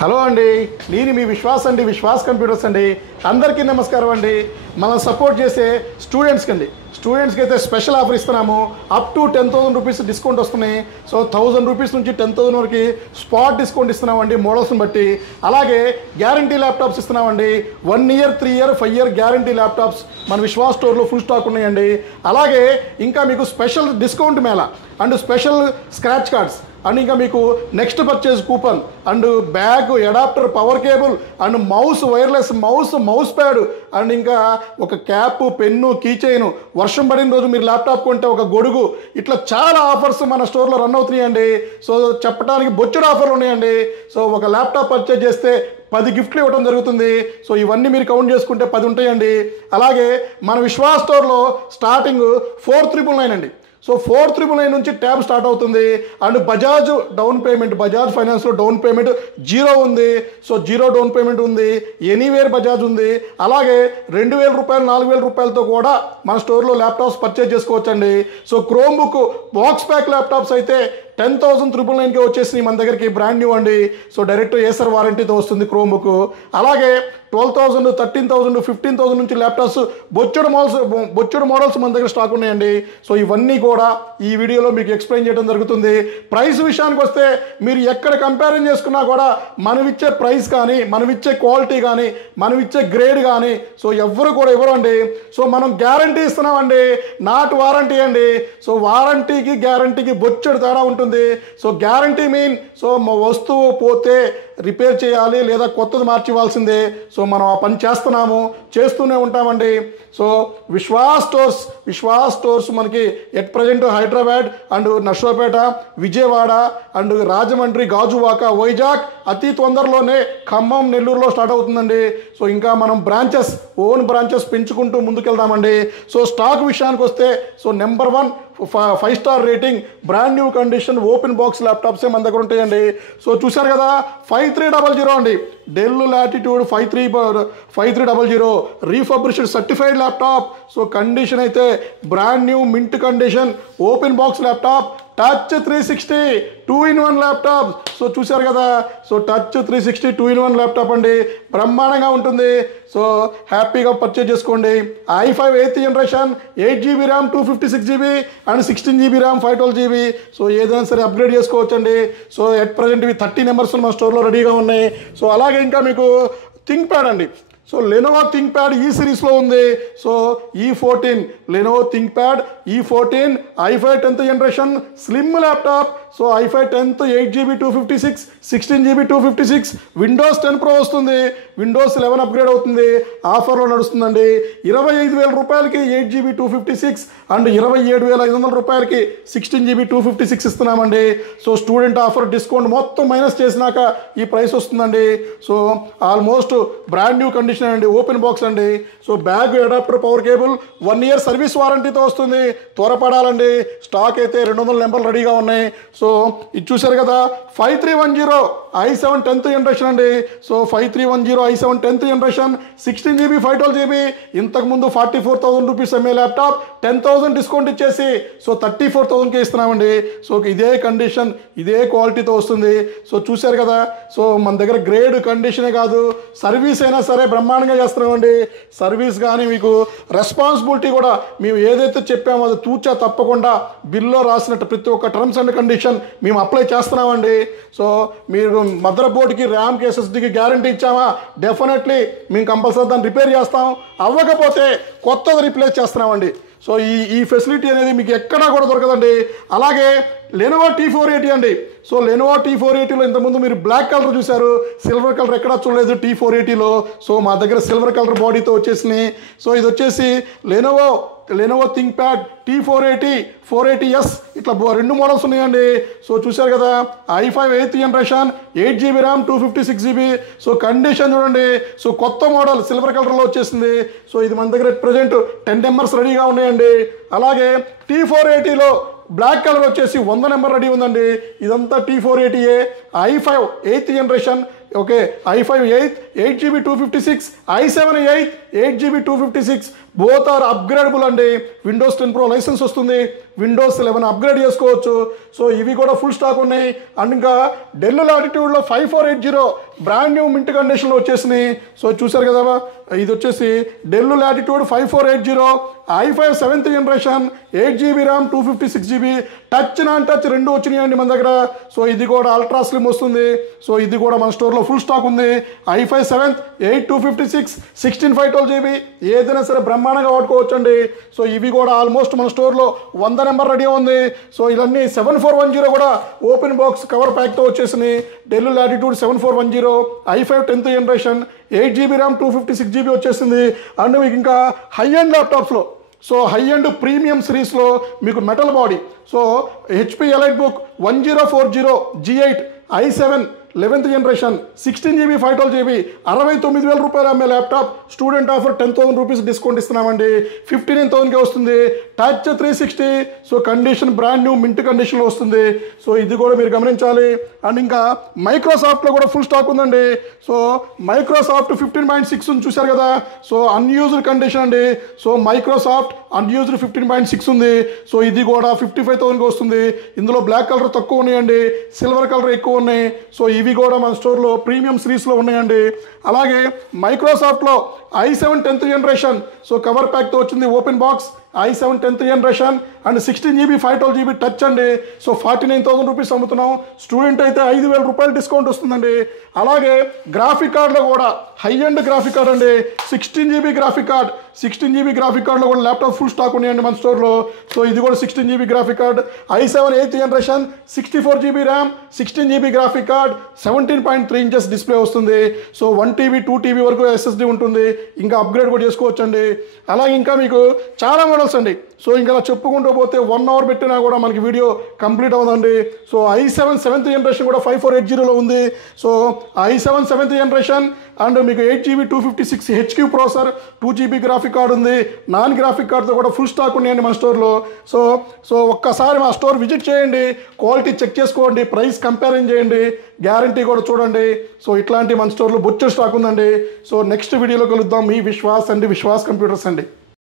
Hello అండి, నేను మీ విశ్వాస్ అండి, విశ్వాస్ కంప్యూటర్స్ అండి. అందరికీ నమస్కారం అండి. మనం సపోర్ట్ చేసే స్టూడెంట్స్కి అయితే స్పెషల్ ఆఫర్ ఇస్తున్నాము. అప్ టు 10,000 రూపీస్ డిస్కౌంట్ వస్తున్నాయి. సో 1000 రూపీస్ నుంచి 10,000 వరకు స్పాట్ డిస్కౌంట్ ఇస్తున్నామండి మోడల్స్ని బట్టి. అలాగే గ్యారంటీ ల్యాప్టాప్స్ ఇస్తున్నామండి. 1 year, 3 year, 5 year guarantee laptops మన విశ్వాస్ స్టోర్లో ఫుల్ స్టాక్ ఉన్నాయండి. అలాగే ఇంకా మీకు స్పెషల్ డిస్కౌంట్ మేళ and special scratch cards and ఇంకా మీకు next purchase coupon and bag, adapter, power cable and mouse, wireless mouse pad and ఇంకా ఒక క్యాప్, పెన్ను, కీ చైన్, వర్షం పడిన రోజు మీరు ల్యాప్టాప్ కొంటే ఒక గొడుగు, ఇట్లా చాలా ఆఫర్స్ మన స్టోర్లో రన్ అవుతున్నాయండి. సో చెప్పడానికి బొచ్చుడు ఆఫర్లు ఉన్నాయండి. సో ఒక ల్యాప్టాప్ పర్చేజ్ చేస్తే 10 గిఫ్ట్లు ఇవ్వడం జరుగుతుంది. సో ఇవన్నీ మీరు కౌంట్ చేసుకుంటే 10 ఉంటాయండి. అలాగే మన విశ్వాస్ స్టోర్లో స్టార్టింగ్ 4,999 అండి. సో 4,999 నుంచి ట్యాబ్ స్టార్ట్ అవుతుంది. And Bajaj down payment, Bajaj ఫైనాన్స్లో డౌన్ పేమెంట్ 0 ఉంది. సో 0 డౌన్ పేమెంట్ ఉంది. ఎనీవేర్ బజాజ్ ఉంది. అలాగే 2,000 రూపాయలు, 4,000 రూపాయలతో కూడా మన స్టోర్లో ల్యాప్టాప్స్ పర్చేజ్ చేసుకోవచ్చండి. So chrome book box pack laptops అయితే 10,999కే వచ్చేసి మన దగ్గరికి బ్రాండ్ న్యూ అండి. సో డైరెక్ట్ ఏసర్ వారంటీతో వస్తుంది క్రోమ్ బుక్. అలాగే 12,000, 13,000, 15,000 నుంచి ల్యాప్టాప్స్ బొచ్చుడు మోడల్స్ మన దగ్గర స్టాక్ ఉన్నాయండి. సో ఇవన్నీ కూడా ఈ వీడియోలో మీకు ఎక్స్ప్లెయిన్ చేయడం జరుగుతుంది. ప్రైస్ విషయానికి వస్తే మీరు ఎక్కడ కంపారిజన్ చేసుకున్నా కూడా మనమిచ్చే ప్రైస్ కానీ, మనమిచ్చే క్వాలిటీ కానీ, మనమిచ్చే గ్రేడ్ కానీ సో ఎవ్వరు కూడా ఇవ్వరండి. సో మనం గ్యారంటీ ఇస్తున్నామండి, నాట్ వారంటీ అండి. సో వారంటీకి గ్యారంటీకి బొచ్చుడు తేడా ఉంటుంది. సో గ్యారంటీ మీన్ సో వస్తువు పోతే రిపేర్ చేయాలి లేదా కొత్తది మార్చివ్వాల్సిందే. సో మనం ఆ పని చేస్తూనే ఉంటామండి. సో విశ్వాస్ స్టోర్స్ మనకి at present Hyderabad and Narasaraopet, Vijayawada and Rajahmundry, Gajuwaka, Vizag, అతి తొందరలోనే ఖమ్మం, నెల్లూరులో స్టార్ట్ అవుతుందండి. సో ఇంకా మనం ఓన్ బ్రాంచెస్ పెంచుకుంటూ ముందుకెళ్దామండి. సో స్టాక్ విషయానికి వస్తే so number 1 5 star rating brand new condition open box ల్యాప్టాప్సే మన దగ్గర ఉంటాయండి. సో చూశారు కదా, 5300 అండి, Dell Latitude 5300 refurbished certified laptop. So condition అయితే brand new mint condition open box laptop, touch 360 2-in-1 laptop. So చూశారు కదా, సో టచ్ 360 2-in-1 ల్యాప్టాప్ అండి, బ్రహ్మాండంగా ఉంటుంది. సో హ్యాపీగా పర్చేజ్ చేసుకోండి. i5 8th generation, 8GB RAM, 256GB and 16GB RAM, 512GB. So ఏదైనా సరే అప్గ్రేడ్ చేసుకోవచ్చండి. సో ఎట్ ప్రజెంట్ ఇవి 30 నెంబర్స్ మన స్టోర్లో రెడీగా ఉన్నాయి. సో అలాగే ఇంకా మీకు థింక్ ప్యాడ్ అండి. సో లెనోవో థింక్ ప్యాడ్ ఈ సిరీస్లో ఉంది. So E14 Lenovo think pad E14 i5 10th generation slim laptop. So i5 10th 8GB 256, 16GB 256, Windows 10 Pro వస్తుంది, విండోస్ 11 అప్గ్రేడ్ అవుతుంది. ఆఫర్లో నడుస్తుందండి. 25,000 రూపాయలకి 8GB 256 అండ్ 27,500 రూపాయలకి 16GB 256 ఇస్తున్నామండి. సో స్టూడెంట్ ఆఫర్ డిస్కౌంట్ మొత్తం మైనస్ చేసినాక ఈ ప్రైస్ వస్తుందండి. So almost brand new condition అండి, ఓపెన్ బాక్స్ అండి. So bag, adapter, power cable 1 year service వారంటీతో వస్తుంది. త్వరపడాలండి, స్టాక్ అయితే 200 నెంబర్లు రెడీగా ఉన్నాయి. సో ఇది చూశారు కదా, 5310 i7 10th జనరేషన్ అండి. So 5310 i7 10th generation 16GB 512GB. ఇంతకుముందు 44,000 రూపీస్ అమ్మే ల్యాప్టాప్ 10,000 డిస్కౌంట్ ఇచ్చేసి సో 34,000కే ఇస్తున్నామండి. సో ఇదే కండిషన్, ఇదే క్వాలిటీతో వస్తుంది. సో చూశారు కదా, సో మన దగ్గర గ్రేడ్ కండిషనే కాదు, సర్వీస్ అయినా సరే బ్రహ్మాండంగా చేస్తున్నామండి. సర్వీస్ కానీ మీకు రెస్పాన్సిబిలిటీ కూడా మేము ఏదైతే చెప్పామో అది తూచా తప్పకుండా బిల్లో రాసినట్టు ప్రతి ఒక్క టర్మ్స్ అండ్ కండిషన్ మేము అప్లై చేస్తున్నామండి. సో మీరు మదర్ బోర్డ్కి, ర్యామ్కి, SSDకి గ్యారంటీ ఇచ్చామా, డెఫినెట్లీ మేము కంపల్సరీ దాన్ని రిపేర్ చేస్తాం. అవ్వకపోతే కొత్తది రీప్లేస్ చేస్తున్నామండి. సో ఈ ఫెసిలిటీ అనేది మీకు ఎక్కడా కూడా దొరకదండి. అలాగే లెనోవో T480 అండి. సో లెనోవో T480లో ఇంతకుముందు మీరు బ్లాక్ కలర్ చూశారు, సిల్వర్ కలర్ ఎక్కడా చూడలేదు T480లో. సో మా దగ్గర సిల్వర్ కలర్ బాడీతో వచ్చేసినాయి. సో ఇది వచ్చేసి Lenovo think pad T480, 480S ఇట్లా 2 మోడల్స్ ఉన్నాయండి. సో చూశారు కదా, i5 8th generation 8GB RAM, 256GB. So condition చూడండి, సో కొత్త మోడల్ సిల్వర్ కలర్లో వచ్చేసింది. సో ఇది మన దగ్గర ప్రజెంట్ 10 నెంబర్స్ రెడీగా ఉన్నాయండి. అలాగే T480లో బ్లాక్ కలర్ వచ్చేసి 100 నెంబర్ రెడీ ఉందండి. ఇదంతా T480 i5 8th generation okay i5 8GB 256, i7 8GB 256 both are upgradable అండి. విండోస్ 10 Pro లైసెన్స్ వస్తుంది, విండోస్ 11 అప్గ్రేడ్ చేసుకోవచ్చు. సో ఇవి కూడా ఫుల్ స్టాక్ ఉన్నాయి. అండ్ ఇంకా డెల్ లాటిట్యూడ్లో 5480 బ్రాండ్ న్యూ మింట్ కండిషన్లో వచ్చేసినాయి. సో చూసారు కదా, ఇది వచ్చేసి డెల్ లాటిట్యూడ్ 5480 i5 7th జనరేషన్ 8GB RAM 256GB touch non touch రెండు వచ్చినాయండి మన దగ్గర. సో ఇది కూడా అల్ట్రా స్లిమ్ వస్తుంది. సో ఇది కూడా మన స్టోర్లో ఫుల్ స్టాక్ ఉంది. i5 7th 8256 16/512GB ఏదైనా సరే బ్రహ్మాండంగా వాడుకోవచ్చు అండి. సో ఇవి కూడా ఆల్మోస్ట్ మన స్టోర్లో 100 నెంబర్ రెడీ ఉంది. సో ఇవన్నీ 7410 కూడా ఓపెన్ బాక్స్ కవర్ ప్యాక్తో వచ్చేసినాయి. Del latitude 7410 i5 10th generation 8GB RAM 256GB వచ్చేసింది. అండ్ మీకు ఇంకా హై అండ్ ల్యాప్టాప్స్లో, సో హై అండ్ ప్రీమియం సిరీస్లో మీకు metal body, so HP Elite Book 1040 G8 i7 11th generation 16GB 512GB 69,000 రూపాయలు అమ్మే laptop student offer 10,000 rupees discount ఇస్తున్నామండి. 59,000కే వస్తుంది. Touch 360, so condition brand new mint కండిషన్లో వస్తుంది. సో ఇది కూడా మీరు గమనించాలి. అండ్ ఇంకా మైక్రోసాఫ్ట్లో కూడా ఫుల్ స్టాక్ ఉందండి. సో మైక్రోసాఫ్ట్ 15.6 ఉంది చూశారు కదా, సో అన్యూజ్డ్ కండిషన్ అండి. సో మైక్రోసాఫ్ట్ అన్యూజ్డ్ 15.6 ఉంది. సో ఇది కూడా 55,000కి వస్తుంది. ఇందులో బ్లాక్ కలర్ తక్కువ ఉన్నాయండి, సిల్వర్ కలర్ ఎక్కువ ఉన్నాయి. సో ఇవి కూడా మన స్టోర్లో ప్రీమియం సిరీస్లో ఉన్నాయండి. అలాగే మైక్రోసాఫ్ట్లో i7 10th generation, so cover ప్యాక్తో వచ్చింది open box i7 10th generation and 16GB 512GB touch అండి. సో 49,000 రూపీస్ అమ్ముతున్నాం. స్టూడెంట్ అయితే 5,000 రూపాయలు డిస్కౌంట్ వస్తుందండి. అలాగే గ్రాఫిక్ కార్డులో కూడా హై అండ్ గ్రాఫిక్ కార్డ్ అండి, 16GB graphic card. 16GB graphic కార్డులో కూడా ల్యాప్టాప్ ఫుల్ స్టాక్ ఉన్నాయండి మన స్టోర్లో. సో ఇది కూడా 16GB graphic card, i7 8th generation 64GB RAM 16GB graphic card 17.3 inches display వస్తుంది. సో 1TB 2TB వరకు SSD ఉంటుంది. ఇంకా అప్గ్రేడ్ కూడా చేసుకోవచ్చు అండి. అలాగే ఇంకా మీకు చాలా మోడల్స్ అండి. సో ఇంకా చెప్పుకుంటూ పోతే 1 అవర్ పెట్టినా కూడా మనకి వీడియో కంప్లీట్ అవుతుందండి. సో i7 7th జనరేషన్ కూడా 5480లో ఉంది. So i7 7th generation and మీకు 8GB 256 HQ processor 2GB graphic card ఉంది. నాన్ గ్రాఫిక్ కార్డ్తో కూడా ఫుల్ స్టాక్ ఉన్నాయండి మన స్టోర్లో. సో ఒక్కసారి మా స్టోర్ విజిట్ చేయండి, క్వాలిటీ చెక్ చేసుకోండి, ప్రైస్ కంపారిజన్ చేయండి, గ్యారంటీ కూడా చూడండి. సో ఇట్లాంటి మన స్టోర్లో బొచ్చ స్టాక్ ఉందండి. సో నెక్స్ట్ వీడియోలో కలుద్దాం. మీ విశ్వాస్ అండి, విశ్వాస్ కంప్యూటర్స్ అండి.